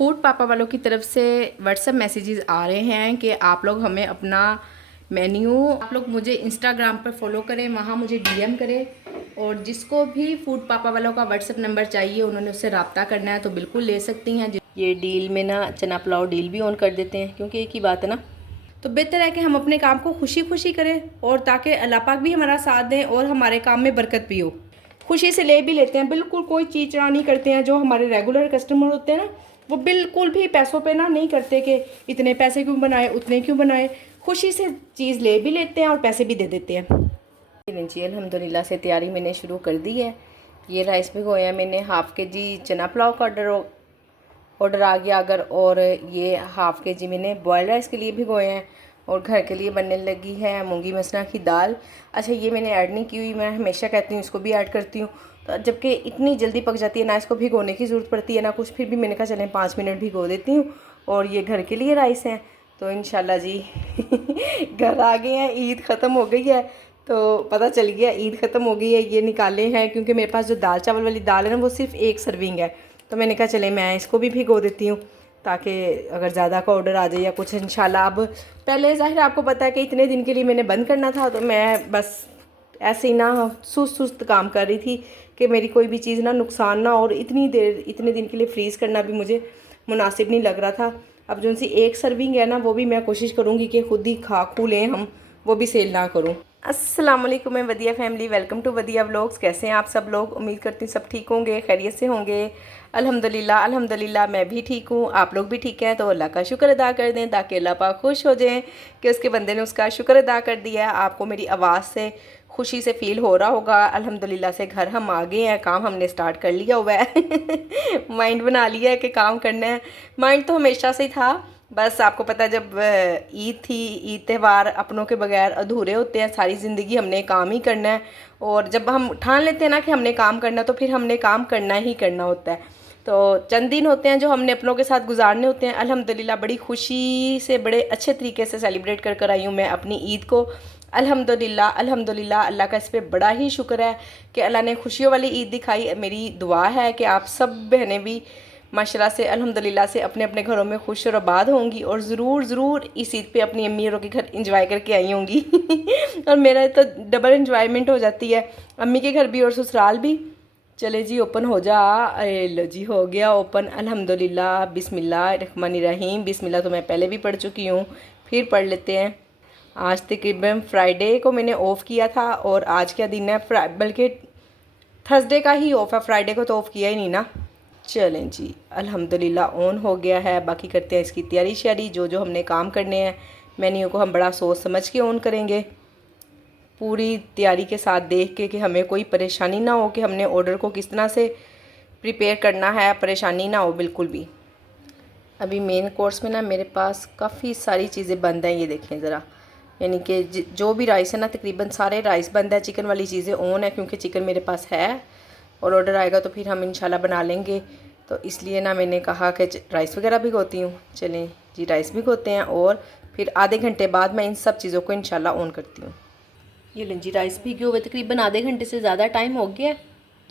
Food पापा वालों की तरफ से व्हाट्सएप मैसेजेस आ रहे हैं कि आप लोग हमें अपना मेन्यू, आप लोग मुझे इंस्टाग्राम पर फॉलो करें, वहाँ मुझे डीएम करें, और जिसको भी फूड पापा वालों का व्हाट्सएप नंबर चाहिए उन्होंने उससे रब्ता करना है तो बिल्कुल ले सकती हैं। ये डील में ना चना पुलाव डील भी ऑन कर देते हैं, क्योंकि एक ही बात है ना, तो बेहतर है कि हम अपने काम को खुशी खुशी करें और ताकि अल्लाह पाक भी हमारा साथ दें और हमारे काम में बरकत भी हो। खुशी से ले भी लेते हैं, बिल्कुल कोई चीज़ चढ़ा नहीं करते हैं। जो हमारे रेगुलर कस्टमर होते हैं ना, वो बिल्कुल भी पैसों पे ना नहीं करते कि इतने पैसे क्यों बनाए, उतने क्यों बनाए। खुशी से चीज़ ले भी लेते हैं और पैसे भी दे देते हैं। जी अल्हम्दुलिल्लाह से तैयारी मैंने शुरू कर दी है। ये राइस भिगोए हैं मैंने, हाफ़ के जी चना पुलाव का ऑर्डर आ गया अगर, और ये हाफ़ के जी मैंने बॉयल राइस के लिए भिगोए हैं, और घर के लिए बनने लगी है मूंगी मसरा की दाल। अच्छा, ये मैंने ऐड नहीं की हुई, मैं हमेशा कहती हूँ इसको भी ऐड करती हूँ, तो जबकि इतनी जल्दी पक जाती है ना, इसको भिगोने की ज़रूरत पड़ती है ना कुछ, फिर भी मैंने कहा चलें 5 मिनट भिगो देती हूँ। और ये घर के लिए राइस हैं, तो इंशाल्लाह जी घर आ गए हैं, ईद ख़त्म हो गई है, तो पता चल गया ईद ख़त्म हो गई है। ये निकाले हैं क्योंकि मेरे पास जो दाल चावल वाली दाल है ना, वो सिर्फ एक सर्विंग है, तो मैंने कहा चले मैं इसको भी भिगो देती हूँ ताकि अगर ज़्यादा का ऑर्डर आ जाए या कुछ इंशाल्लाह। अब पहले ज़ाहिर आपको पता है कि इतने दिन के लिए मैंने बंद करना था, तो मैं बस ऐसे ही ना सुस्त काम कर रही थी कि मेरी कोई भी चीज़ ना नुकसान ना, और इतनी देर इतने दिन के लिए फ्रीज़ करना भी मुझे मुनासिब नहीं लग रहा था। अब जो सी एक सर्विंग है ना, वो भी मैं कोशिश करूँगी कि खुद ही खा खू लें हम, वो भी सेल ना करूँ। अस्सलाम वालेकुम मैं वदिया फैमिली, वेलकम टू वदिया व्लॉग्स। कैसे हैं आप सब लोग? उम्मीद करती हूँ सब ठीक होंगे, खैरियत से होंगे। अल्हम्दुलिल्लाह अल्हम्दुलिल्लाह मैं भी ठीक हूँ, आप लोग भी ठीक हैं, तो अल्लाह का शुक्र अदा कर दें ताकि अल्लाह पाक खुश हो जाएं कि उसके बंदे ने उसका शुक्र अदा कर दिया है। आपको मेरी आवाज़ से खुशी से फ़ील हो रहा होगा। अल्हम्दुलिल्लाह से घर हम आ गए हैं, काम हमने स्टार्ट कर लिया हुआ है माइंड बना लिया है कि काम करना है। माइंड तो हमेशा से ही था, बस आपको पता है जब ईद थी, ईद त्यौहार अपनों के बगैर अधूरे होते हैं। सारी ज़िंदगी हमने काम ही करना है, और जब हम ठान लेते हैं ना कि हमने काम करना, तो फिर हमने काम करना ही करना होता है। तो चंद दिन होते हैं जो हमने अपनों के साथ गुजारने होते हैं। अल्हम्दुलिल्लाह बड़ी खुशी से बड़े अच्छे तरीके से सेलिब्रेट कर कर आई हूँ मैं अपनी ईद को। अल्हम्दुलिल्लाह अल्हम्दुलिल्लाह अल्लाह का इस पर बड़ा ही शुक्र है कि अल्लाह ने खुशियों वाली ईद दिखाई। मेरी दुआ है कि आप सब बहनें भी माशाल्लाह से अल्हम्दुलिल्लाह से अपने अपने घरों में खुश और आबाद होंगी, और ज़रूर इस ईद पे अपनी अम्मी और के घर इंजॉय करके आई होंगी और मेरा तो डबल इंजॉयमेंट हो जाती है, अम्मी के घर भी और ससुराल भी। चले जी ओपन हो जा, लो जी हो गया ओपन अल्हम्दुलिल्लाह। बिस्मिल्लाह रहमान रहीम, बिस्मिल्लाह तो मैं पहले भी पढ़ चुकी हूँ, फिर पढ़ लेते हैं। आज तकरीबन फ्राइडे को मैंने ऑफ़ किया था, और आज क्या दिन है, बल्कि थर्सडे का ही ऑफ़ है, फ्राइडे को तो ऑफ़ किया ही नहीं ना। चलें जी अल्हम्दुलिल्लाह ऑन हो गया है। बाकी करते हैं इसकी तैयारी श्यारी, जो जो हमने काम करने हैं मेन्यू को हम बड़ा सोच समझ के ऑन करेंगे, पूरी तैयारी के साथ देख के कि हमें कोई परेशानी ना हो कि हमने ऑर्डर को किस तरह से प्रिपेयर करना है, परेशानी ना हो बिल्कुल भी। अभी मेन कोर्स में ना मेरे पास काफ़ी सारी चीज़ें बंद हैं, ये देखें ज़रा, यानी कि जो भी राइस है ना तकरीबन सारे राइस बंद है। चिकन वाली चीज़ें ऑन है क्योंकि चिकन मेरे पास है, और ऑर्डर आएगा तो फिर हम इंशाल्लाह बना लेंगे, तो इसलिए ना मैंने कहा कि राइस वगैरह भिगोती हूँ। चलें जी राइस भिगोते हैं, और फिर आधे घंटे बाद मैं इन सब चीज़ों को इंशाल्लाह ऑन करती हूँ। ये लें जी राइस भिगे हुए तकरीबन आधे घंटे से ज़्यादा टाइम हो गया,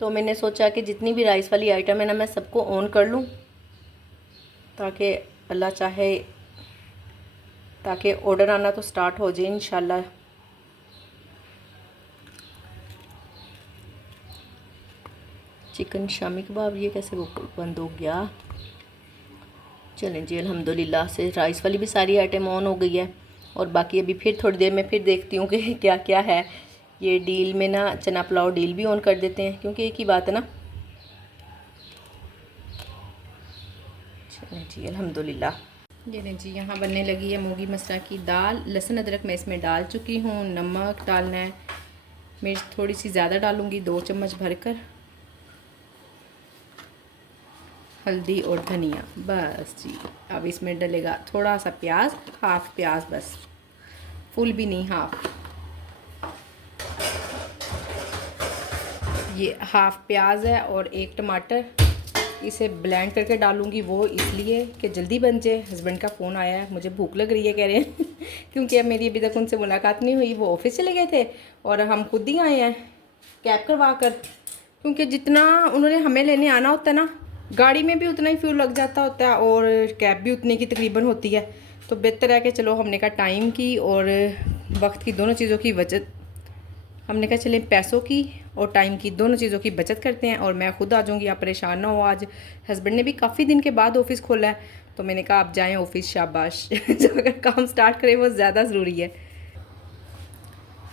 तो मैंने सोचा कि जितनी भी राइस वाली आइटम है ना मैं सबको ऑन कर लूँ, ताकि अल्लाह चाहे ताकि ऑर्डर आना तो स्टार्ट हो जाए इंशाल्लाह। चिकन शामी कबाब, ये कैसे बंद हो गया? चलें जी अल्हम्दुलिल्लाह से राइस वाली भी सारी आइटम ऑन हो गई है, और बाकी अभी फिर थोड़ी देर में फिर देखती हूँ कि क्या क्या है। ये डील में ना चना पुलाव डील भी ऑन कर देते हैं, क्योंकि एक ही बात है ना। चलें जी अल्हम्दुलिल्लाह। ये नहीं जी यहाँ बनने लगी है मूंगी मसरा की दाल। लहसुन अदरक मैं इसमें डाल चुकी हूँ, नमक डालना है, मिर्च थोड़ी सी ज़्यादा डालूँगी 2 चम्मच भरकर, हल्दी और धनिया, बस जी। अब इसमें डलेगा थोड़ा सा प्याज, हाफ प्याज बस, फुल भी नहीं, हाफ। ये हाफ प्याज है और 1 टमाटर, इसे ब्लेंड करके डालूंगी, वो इसलिए कि जल्दी बन जाए। हस्बैंड का फ़ोन आया है, मुझे भूख लग रही है कह रहे हैं क्योंकि अब मेरी अभी तक उनसे मुलाकात नहीं हुई, वो ऑफिस चले गए थे और हम खुद ही आए हैं कैब करवा कर, क्योंकि जितना उन्होंने हमें लेने आना होता है ना, गाड़ी में भी उतना ही फ्यूल लग जाता होता है और कैब भी उतने की तकरीबन होती है। तो बेहतर है कि चलो हमने कहा टाइम की और वक्त की दोनों चीज़ों की बचत, हमने कहा चलें पैसों की और टाइम की दोनों चीज़ों की बचत करते हैं। और मैं खुद आ जाऊँगी, आप परेशान ना हो। आज हस्बैंड ने भी काफ़ी दिन के बाद ऑफ़िस खोला है, तो मैंने कहा आप जाएँ ऑफ़िस, शाबाश। जो अगर काम स्टार्ट करें वो ज़्यादा ज़रूरी है।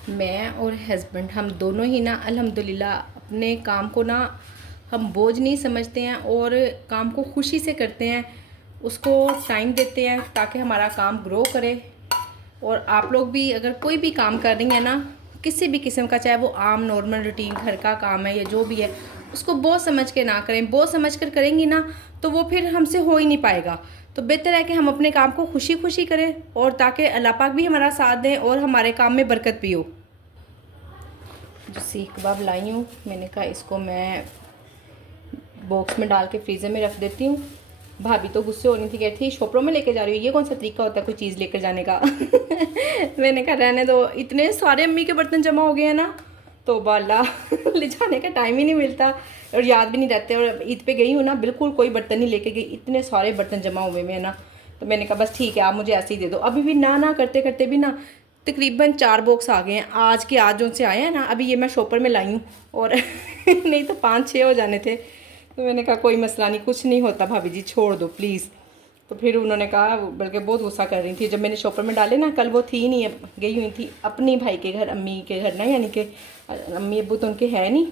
मैं और हस्बैंड हम दोनों ही ना अल्हम्दुलिल्लाह अपने काम को ना हम बोझ नहीं समझते हैं और काम को खुशी से करते हैं, उसको टाइम देते हैं ताकि हमारा काम ग्रो करे। और आप लोग भी अगर कोई भी काम कर रही हैं ना, किसी भी किस्म का, चाहे वो आम नॉर्मल रूटीन घर का काम है या जो भी है, उसको बोझ समझ के ना करें। बोझ समझ कर करेंगी ना तो वो फिर हमसे हो ही नहीं पाएगा। तो बेहतर है कि हम अपने काम को खुशी खुशी करें और ताकि अल्लाह पाक भी हमारा साथ दें और हमारे काम में बरकत भी हो। जो सीख कबाब लाई हूँ, मैंने कहा इसको मैं बॉक्स में डाल के फ्रीज़र में रख देती हूँ। भाभी तो गुस्से हो रही थी, कहती थी शॉपरों में लेके जा रही हो, ये कौन सा तरीका होता है कोई चीज़ लेकर जाने का। मैंने कहा रहने दो, इतने सारे अम्मी के बर्तन जमा हो गए हैं ना, तो बाला ले जाने का टाइम ही नहीं मिलता और याद भी नहीं रहते। और ईद पे गई हूँ ना, बिल्कुल कोई बर्तन नहीं लेके गई, इतने सारे बर्तन जमा हुए हैं ना। तो मैंने कहा बस ठीक है, आप मुझे ऐसे ही दे दो। अभी भी ना करते करते भी ना तकरीबन 4 बॉक्स आ गए हैं आज के, आज जो से आए हैं ना, अभी ये मैं शॉपर में लाई हूँ और नहीं तो 5-6 हो जाने थे। तो मैंने कहा कोई मसला नहीं, कुछ नहीं होता भाभी जी, छोड़ दो प्लीज़। तो फिर उन्होंने कहा, बल्कि बहुत गुस्सा कर रही थी जब मैंने शॉपर में डाले ना। कल वो थी नहीं, गई हुई थी अपनी भाई के घर, अम्मी के घर ना, यानी कि अम्मी अब्बू तो उनके है नहीं,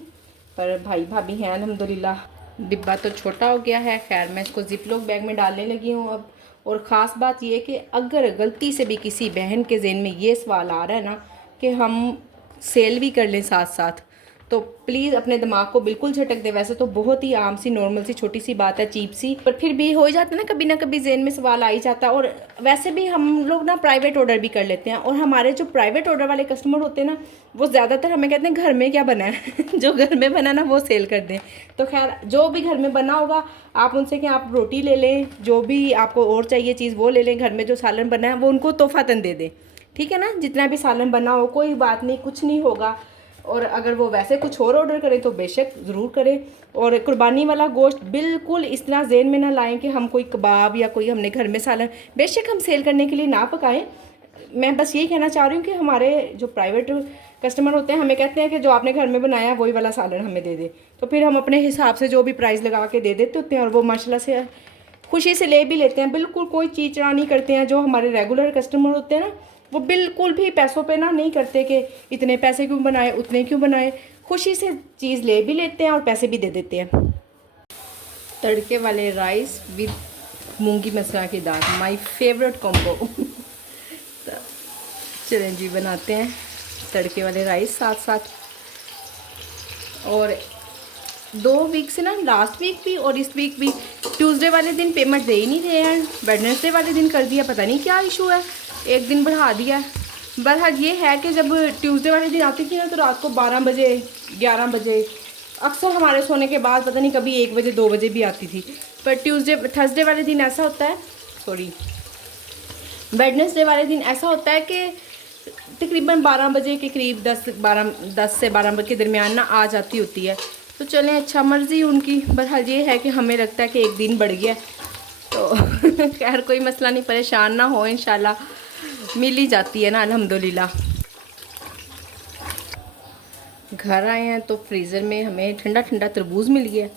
पर भाई भाभी हैं अल्हम्दुलिल्लाह। डिब्बा तो छोटा हो गया है, खैर मैं इसको जिप लॉक बैग में डालने लगी हूँ अब। और ख़ास बात ये कि अगर गलती से भी किसी बहन के ज़हन में ये सवाल आ रहा है ना कि हम सेल भी कर लें साथ साथ, तो प्लीज़ अपने दिमाग को बिल्कुल झटक दे। वैसे तो बहुत ही आम सी नॉर्मल सी छोटी सी बात है, चीप सी, पर फिर भी हो ही जाता है ना कभी जहन में सवाल आ ही जाता है। और वैसे भी हम लोग ना प्राइवेट ऑर्डर भी कर लेते हैं, और हमारे जो प्राइवेट ऑर्डर वाले कस्टमर होते हैं ना, वो ज़्यादातर हमें कहते हैं घर में क्या बना है। जो घर में बना ना वो सेल कर दें। तो खैर जो भी घर में बना होगा आप उनसे कि आप रोटी ले लें, जो भी आपको और चाहिए चीज़ वो ले लें, घर में जो सालन बना है वो उनको तोहफ़ातन दे दें, ठीक है ना। जितना भी सालन बना हो कोई बात नहीं, कुछ नहीं होगा। और अगर वो वैसे कुछ और ऑर्डर करें तो बेशक ज़रूर करें। और कुर्बानी वाला गोश्त बिल्कुल इस तरह ज़हन में ना लाएं कि हम कोई कबाब या कोई हमने घर में सालन, बेशक हम सेल करने के लिए ना पकाएं। मैं बस यही कहना चाह रही हूँ कि हमारे जो प्राइवेट कस्टमर होते हैं हमें कहते हैं कि जो आपने घर में बनाया वही वाला सालन हमें दे दे, तो फिर हम अपने हिसाब से जो भी प्राइस लगा के दे देते होते हैं और वो माशाल्लाह से खुशी से ले भी लेते हैं। बिल्कुल कोई चीज़ चढ़ा नहीं करते हैं। जो हमारे रेगुलर कस्टमर होते हैं ना, वो बिल्कुल भी पैसों पे ना नहीं करते कि इतने पैसे क्यों बनाए, उतने क्यों बनाए। खुशी से चीज़ ले भी लेते हैं और पैसे भी दे देते हैं। तड़के वाले राइस विद मूंगी मसरा की दाल, माय फेवरेट कॉम्बो। चलें जी बनाते हैं तड़के वाले राइस साथ साथ। और 2 वीक से ना, लास्ट वीक भी और इस वीक भी ट्यूसडे वाले दिन पेमेंट दे ही नहीं रहे हैं। वेडनेसडे वाले दिन कर दिया, पता नहीं क्या इशू है, एक दिन बढ़ा दिया। बहरहाल ये है कि जब ट्यूसडे वाले दिन आती थी ना तो रात को 12 बजे 11 बजे, अक्सर हमारे सोने के बाद, पता नहीं कभी 1 बजे 2 बजे भी आती थी। पर थर्सडे वाले दिन ऐसा होता है, वेडनेसडे वाले दिन ऐसा होता है कि तकरीबन 12 बजे के करीब 10 से 12 बजे के दरमियान ना आ जाती होती है। तो चलें, अच्छा मर्ज़ी उनकी। बहरहाल ये है कि हमें लगता है कि एक दिन बढ़ गया, तो खैर कोई मसला नहीं, परेशान ना हो, इंशाल्लाह मिल ही जाती है ना अल्हम्दुलिल्लाह। घर आए हैं तो फ्रीज़र में हमें ठंडा ठंडा तरबूज मिल गया,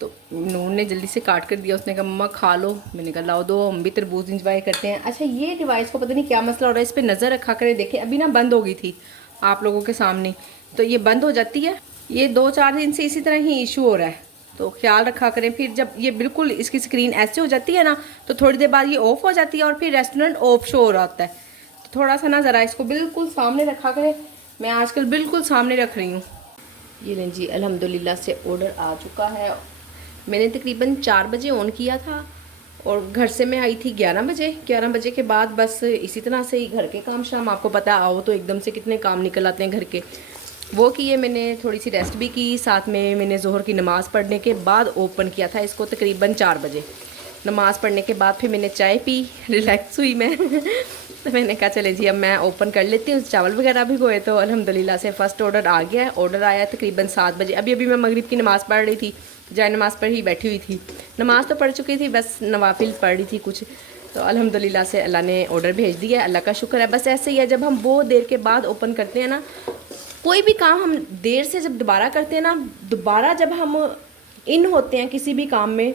तो नून ने जल्दी से काट कर दिया। उसने कहा मम्मा खा लो, मैंने कहा लाओ दो, हम भी तरबूज इंजॉय करते हैं। अच्छा ये डिवाइस को पता नहीं क्या मसला हो रहा है, इस पर नज़र रखा करें। देखें अभी ना बंद हो गई थी आप लोगों के सामने, तो ये बंद हो जाती है। ये 2-4 दिन से इसी तरह ही इशू हो रहा है, तो ख्याल रखा करें। फिर जब ये बिल्कुल इसकी स्क्रीन ऐसे हो जाती है ना, तो थोड़ी देर बाद ये ऑफ़ हो जाती है और फिर रेस्टोरेंट ऑफ शो हो रहा होता है। तो थोड़ा सा ना ज़रा इसको बिल्कुल सामने रखा करें। मैं आजकल बिल्कुल सामने रख रही हूँ। ये लें जी, अल्हम्दुलिल्लाह से ऑर्डर आ चुका है। मैंने तकरीबन 4 बजे ऑन किया था और घर से मैं आई थी 11 बजे। 11 बजे के बाद बस इसी तरह से ही घर के काम शाम, आपको पता है आओ तो एकदम से कितने काम निकल आते हैं घर के, वो किए। मैंने थोड़ी सी रेस्ट भी की, साथ में मैंने ज़ोहर की नमाज़ पढ़ने के बाद ओपन किया था इसको तकरीबन 4 बजे। नमाज़ पढ़ने के बाद फिर मैंने चाय पी, रिलैक्स हुई मैं। तो मैंने कहा चले जी अब मैं ओपन कर लेती हूँ। चावल वगैरह भी गोए, तो अल्हम्दुलिल्लाह से फ़र्स्ट ऑर्डर आ गया है। ऑर्डर आया तकरीबन 7 बजे। अभी मैं मगरिब की नमाज़ पढ़ रही थी जाए नमाज़ पर ही बैठी हुई थी। नमाज़ तो पढ़ चुकी थी, बस नवाफिल पढ़ रही थी कुछ। तो अल्हम्दुलिल्लाह से अल्लाह ने ऑर्डर भेज दिया, अल्लाह का शुक्र है। बस ऐसे ही है, जब हम बहुत देर के बाद ओपन करते हैं ना, कोई भी काम हम देर से जब दोबारा करते हैं ना, दोबारा जब हम इन होते हैं किसी भी काम में,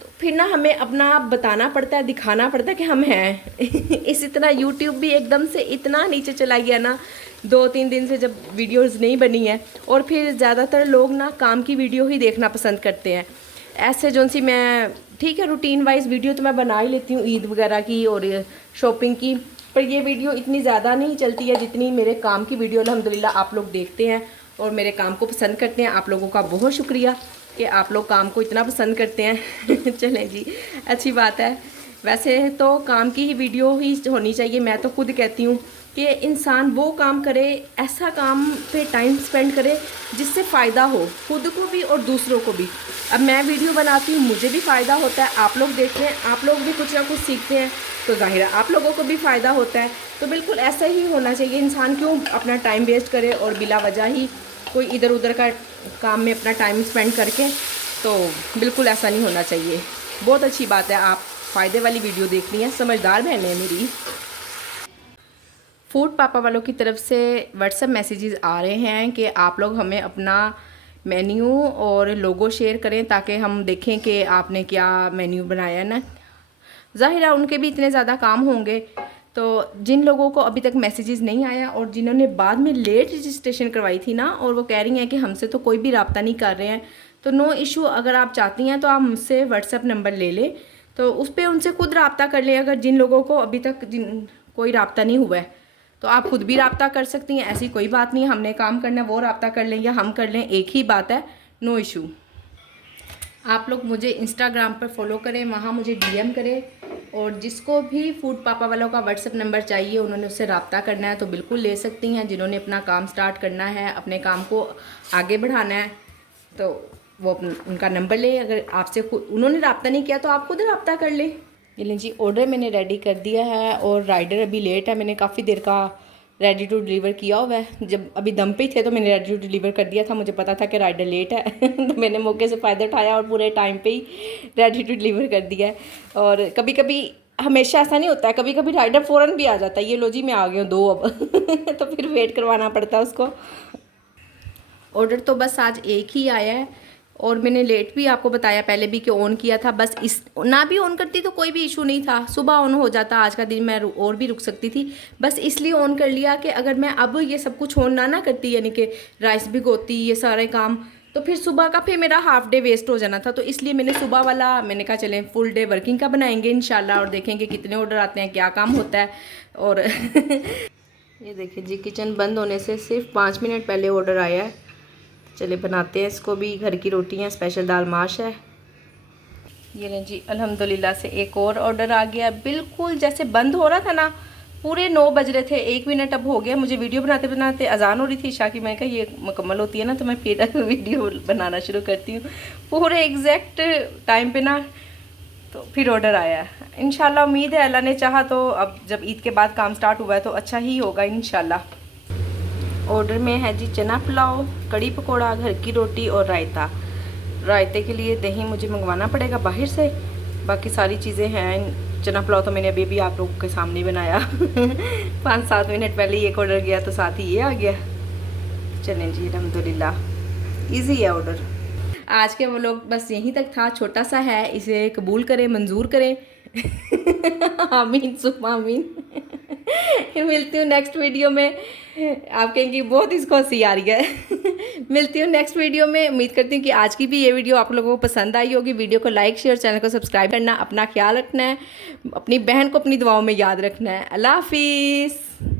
तो फिर ना हमें अपना बताना पड़ता है, दिखाना पड़ता है कि हम हैं। इसी तरह यूट्यूब भी एकदम से इतना नीचे चला गया ना, 2-3 दिन से जब वीडियोस नहीं बनी है। और फिर ज़्यादातर लोग ना काम की वीडियो ही देखना पसंद करते हैं। ऐसे जो सी मैं ठीक है रूटीन वाइज वीडियो तो मैं बना ही लेती हूँ ईद वगैरह की और शॉपिंग की, पर ये वीडियो इतनी ज़्यादा नहीं चलती है जितनी मेरे काम की वीडियो अल्हम्दुलिल्लाह आप लोग देखते हैं और मेरे काम को पसंद करते हैं। आप लोगों का बहुत शुक्रिया कि आप लोग काम को इतना पसंद करते हैं। चलें जी, अच्छी बात है। वैसे तो काम की ही वीडियो ही होनी चाहिए। मैं तो खुद कहती हूँ कि इंसान वो काम करे, ऐसा काम पे टाइम स्पेंड करे जिससे फ़ायदा हो खुद को भी और दूसरों को भी। अब मैं वीडियो बनाती हूँ, मुझे भी फ़ायदा होता है, आप लोग देखते हैं, आप लोग भी कुछ ना कुछ सीखते हैं, तो ज़ाहिर है आप लोगों को भी फ़ायदा होता है। तो बिल्कुल ऐसा ही होना चाहिए। इंसान क्यों अपना टाइम वेस्ट करे और बिला वजह ही कोई इधर उधर का काम में अपना टाइम स्पेंड करके, तो बिल्कुल ऐसा नहीं होना चाहिए। बहुत अच्छी बात है, आप फ़ायदे वाली वीडियो देख रही हैं, समझदार बहनें हैं मेरी। फूड पापा वालों की तरफ से व्हाट्सएप मैसेजेस आ रहे हैं कि आप लोग हमें अपना मेन्यू और लोगो शेयर करें ताकि हम देखें कि आपने क्या मेन्यू बनाया है ना। ज़ाहिर है उनके भी इतने ज़्यादा काम होंगे, तो जिन लोगों को अभी तक मैसेजेस नहीं आया और जिन्होंने बाद में लेट रजिस्ट्रेशन करवाई थी ना, और वो कह रही हैं कि हमसे तो कोई भी रब्ता नहीं कर रहे हैं, तो नो इशू। अगर आप चाहती हैं तो आप मुझसे व्हाट्सएप नंबर ले लें, तो उस पर उनसे खुद रब्ता कर लें। अगर जिन लोगों को अभी तक कोई रब्ता नहीं हुआ है तो आप खुद भी रब्ता कर सकती हैं, ऐसी कोई बात नहीं है। हमने काम करना है, वो रब्ता कर लें या हम कर लें, एक ही बात है, नो इशू। आप लोग मुझे इंस्टाग्राम पर फॉलो करें, वहाँ मुझे डीएम करें, और जिसको भी फूड पापा वालों का व्हाट्सएप नंबर चाहिए उन्होंने उससे रब्ता करना है तो बिल्कुल ले सकती हैं। जिन्होंने अपना काम स्टार्ट करना है, अपने काम को आगे बढ़ाना है, तो वो उनका नंबर ले। अगर आपसे खुद उन्होंने रब्ता नहीं किया तो आप खुद रब्ता कर लें। ये लें जी, ऑर्डर मैंने रेडी कर दिया है और राइडर अभी लेट है। मैंने काफ़ी देर का रेडी टू डिलीवर किया हुआ है। जब अभी दम पे थे तो मैंने रेडी टू डिलीवर कर दिया था, मुझे पता था कि राइडर लेट है। तो मैंने मौके से फ़ायदा उठाया और पूरे टाइम पे ही रेडी टू डिलीवर कर दिया है। और कभी कभी, हमेशा ऐसा नहीं होता है, कभी कभी राइडर फ़ौरन भी आ जाता है, ये लो जी मैं आ गया हूँ 2 अब। तो फिर वेट करवाना पड़ता है उसको। ऑर्डर तो बस आज एक ही आया है और मैंने लेट भी आपको बताया पहले भी कि ऑन किया था। बस इस ना भी ऑन करती तो कोई भी इशू नहीं था, सुबह ऑन हो जाता, आज का दिन मैं और भी रुक सकती थी। बस इसलिए ऑन कर लिया कि अगर मैं अब ये सब कुछ ऑन ना करती, यानी कि राइस भिगोती, ये सारे काम, तो फिर सुबह का फिर मेरा हाफ डे वेस्ट हो जाना था। तो इसलिए मैंने सुबह वाला, मैंने कहा चलें फुल डे वर्किंग का बनाएंगे इंशाल्लाह और देखेंगे कितने ऑर्डर आते हैं, क्या काम होता है। और ये देखिए जी, किचन बंद होने से सिर्फ 5 मिनट पहले ऑर्डर आया है। चले बनाते हैं इसको भी। घर की रोटियां, स्पेशल दाल माश है। ये लें जी, अल्हम्दुलिल्लाह से एक और ऑर्डर आ गया। बिल्कुल जैसे बंद हो रहा था ना, पूरे 9 बज रहे थे, 1 मिनट अब हो गया। मुझे वीडियो बनाते बनाते अजान हो रही थी ईशा की। मैं कहा ये मुकम्मल होती है ना तो मैं फिर वीडियो बनाना शुरू करती हूँ पूरे एग्जैक्ट टाइम पे ना। तो फिर ऑर्डर आया। इंशाल्लाह उम्मीद है, अल्लाह ने चाहा तो अब जब ईद के बाद काम स्टार्ट हुआ है तो अच्छा ही होगा इंशाल्लाह। ऑर्डर में है जी चना पुलाव, कड़ी पकोड़ा, घर की रोटी और रायता। रायते के लिए दही मुझे मंगवाना पड़ेगा बाहर से, बाकी सारी चीज़ें हैं। चना पुलाव तो मैंने अभी भी आप लोगों के सामने बनाया। 5-7 मिनट पहले ही एक ऑर्डर गया तो साथ ही ये आ गया। चलें जी, अल्हम्दुलिल्लाह ईजी है ऑर्डर। आज के वो लोग बस यहीं तक था, छोटा सा है, इसे कबूल करें, मंजूर करें। आमीन सुम्मा आमीन। मिलती हूँ नेक्स्ट वीडियो में। आप कहेंगे बहुत इसको हंसी आ रही है। मिलती हूँ नेक्स्ट वीडियो में। उम्मीद करती हूँ कि आज की भी ये वीडियो आप लोगों को पसंद आई होगी। वीडियो को लाइक, शेयर, चैनल को सब्सक्राइब करना, अपना ख्याल रखना है, अपनी बहन को अपनी दुआओं में याद रखना है। अल्लाह हाफिज़।